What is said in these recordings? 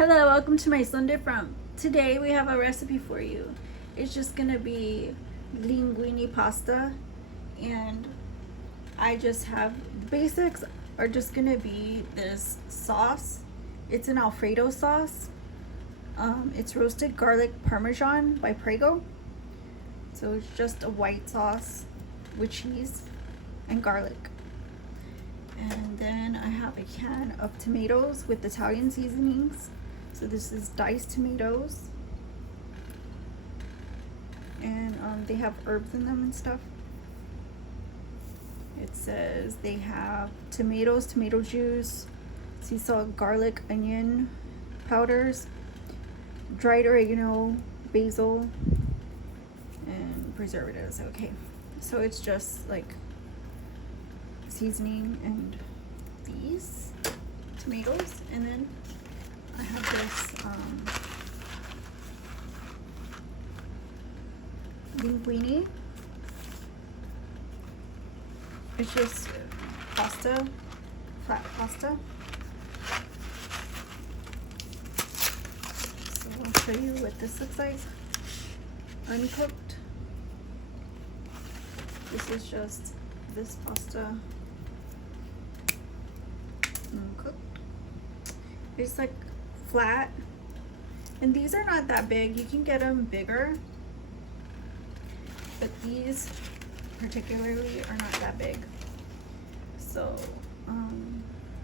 Hello, welcome to my Sunday From. Today we have a recipe for you. It's just gonna be linguine pasta, and I just have the basics are just gonna be this sauce. It's an Alfredo sauce. It's roasted garlic Parmesan by Prego. So it's just a white sauce with cheese and garlic. And then I have a can of tomatoes with Italian seasonings. So this is diced tomatoes. And they have herbs in them and stuff. It says they have tomatoes, tomato juice, sea salt, garlic, onion powders, dried oregano, basil, and preservatives. Okay, so it's just like seasoning and these tomatoes, and then I have this linguine. It's just pasta, flat pasta. So I'll show you what this looks like. Uncooked. This is just this pasta uncooked. It's like flat, and these are not that big. You can get them bigger, but these particularly are not that big. So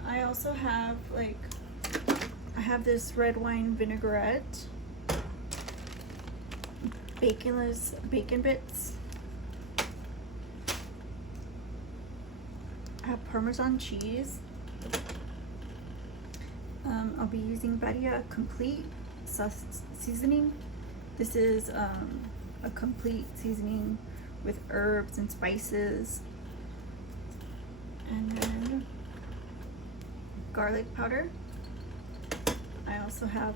I also have I have this red wine vinaigrette, baconless bacon bits. I have Parmesan cheese. I'll be using Badia complete sauce seasoning. This is a complete seasoning with herbs and spices, and then garlic powder. I also have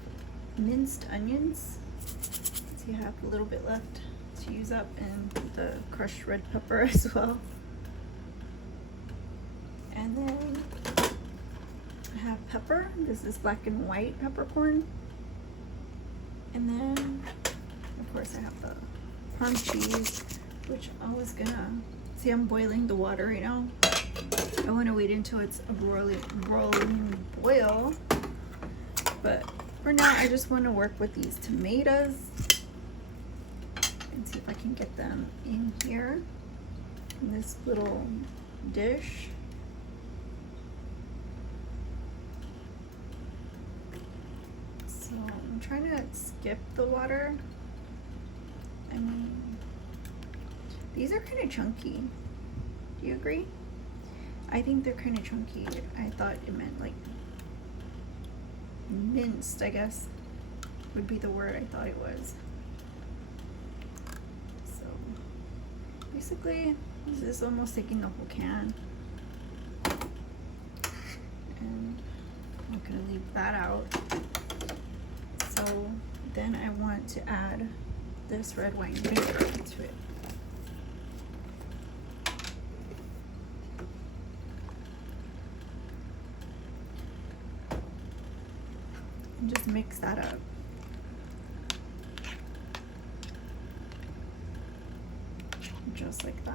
minced onions. So you have a little bit left to use up, and the crushed red pepper as well. And then I have pepper. This is black and white peppercorn. And then, of course, I have the Parm cheese, which I was gonna see. I'm boiling the water right now. I want to wait until it's a rolling boil. But for now, I just want to work with these tomatoes and see if I can get them in here in this little dish. So I'm trying to skip the water. I mean, these are kind of chunky. Do you agree? I think they're kind of chunky. I thought it meant like minced, I guess would be the word I thought it was. So basically, this is almost taking the whole can. And I'm gonna leave that out. So then I want to add this red wine vinegar into it. And just mix that up. Just like that.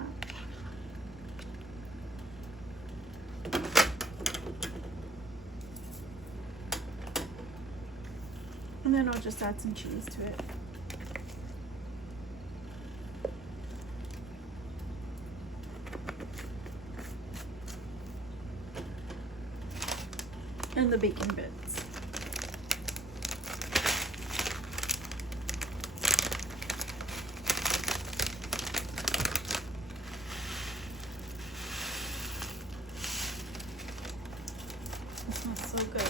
And then I'll just add some cheese to it. And the bacon bits. It smells so good.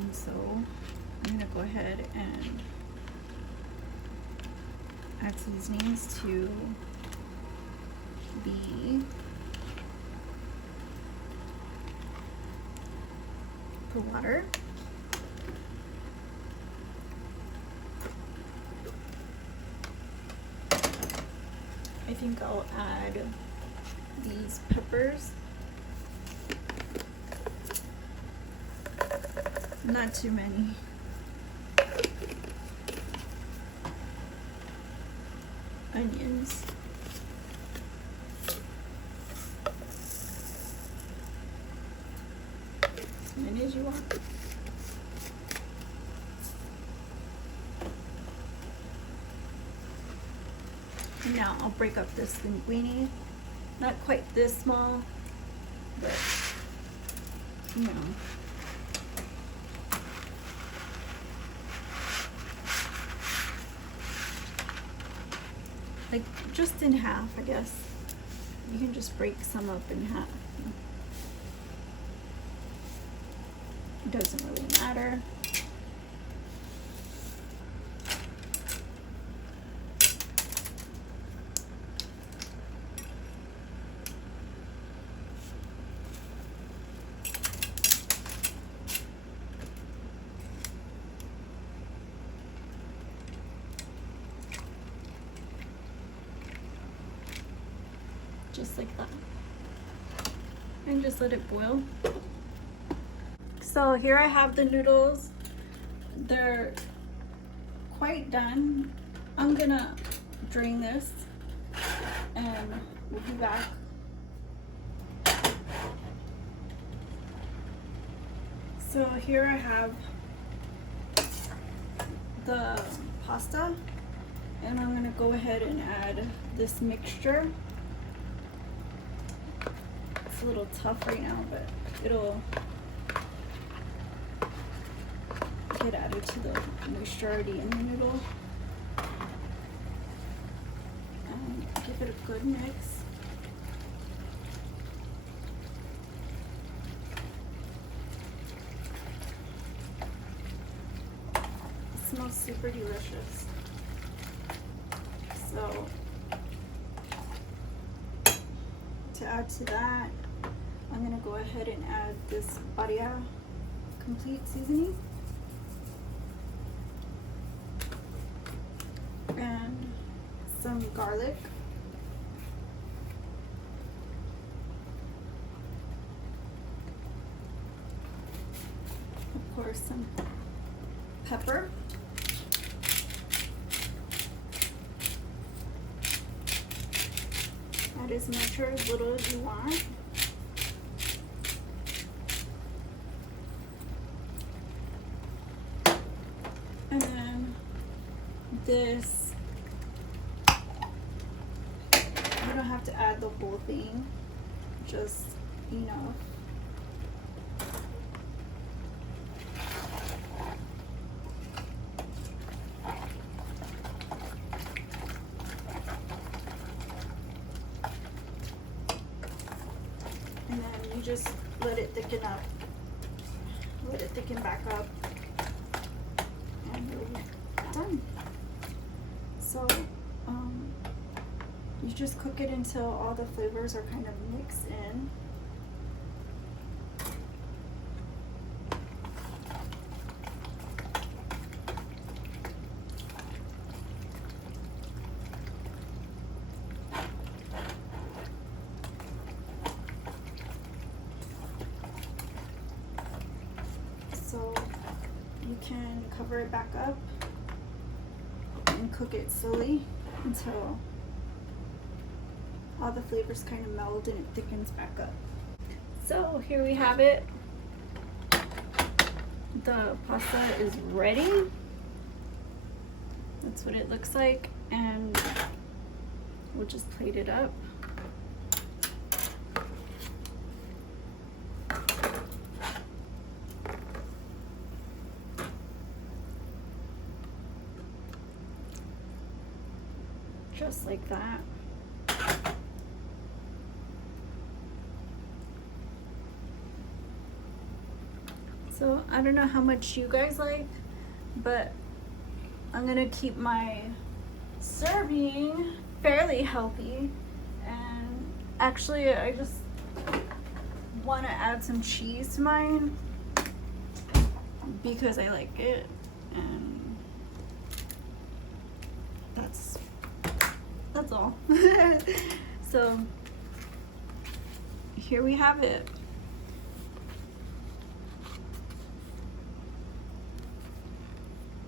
And so I'm gonna go ahead and add seasonings to the water. think I'll add these peppers. Not too many. Onions. As many as you want. And now I'll break up this linguine. Not quite this small, but you know. Like just in half, I guess. You can just break some up in half. It doesn't really matter. Just like that, and just let it boil. So here I have the noodles. They're quite done. I'm gonna drain this and we'll be back. So here I have the pasta, and I'm gonna go ahead and add this mixture. A little tough right now, but it'll get added to the moisture already in the noodle. And give it a good mix. It smells super delicious. So to add to that, I'm gonna go ahead and add this Badia complete seasoning and some garlic, of course some pepper, add as much or as little as you want. And then this, you don't have to add the whole thing, just enough. And then you just let it thicken up, let it thicken back up. And we're done. So you just cook it until all the flavors are kind of mixed in. So you can cover it back up and cook it slowly until all the flavors kind of meld and it thickens back up. So here we have it. The pasta is ready. That's what it looks like, and we'll just plate it up. Just like that. So I don't know how much you guys like, but I'm gonna keep my serving fairly healthy. And actually I just want to add some cheese to mine because I like it, and that's That's all. So here we have it.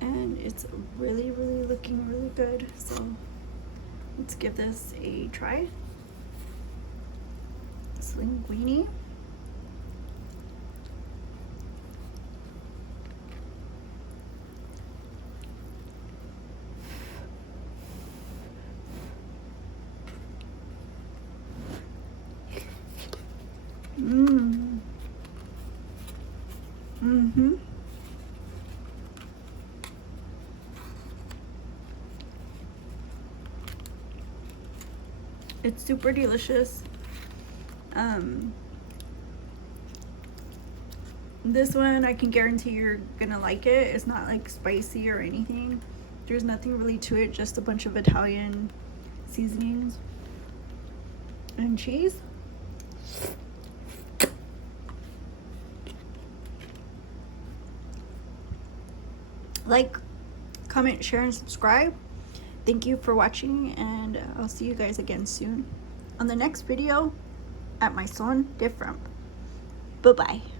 And it's really looking really good. So let's give this a try. It's linguine. It's super delicious. This one I can guarantee you're gonna like it. It's not like spicy or anything. There's nothing really to it, just a bunch of Italian seasonings and cheese. Like, comment, share, and subscribe. Thank you for watching, and I'll see you guys again soon on the next video at my son different. Bye bye.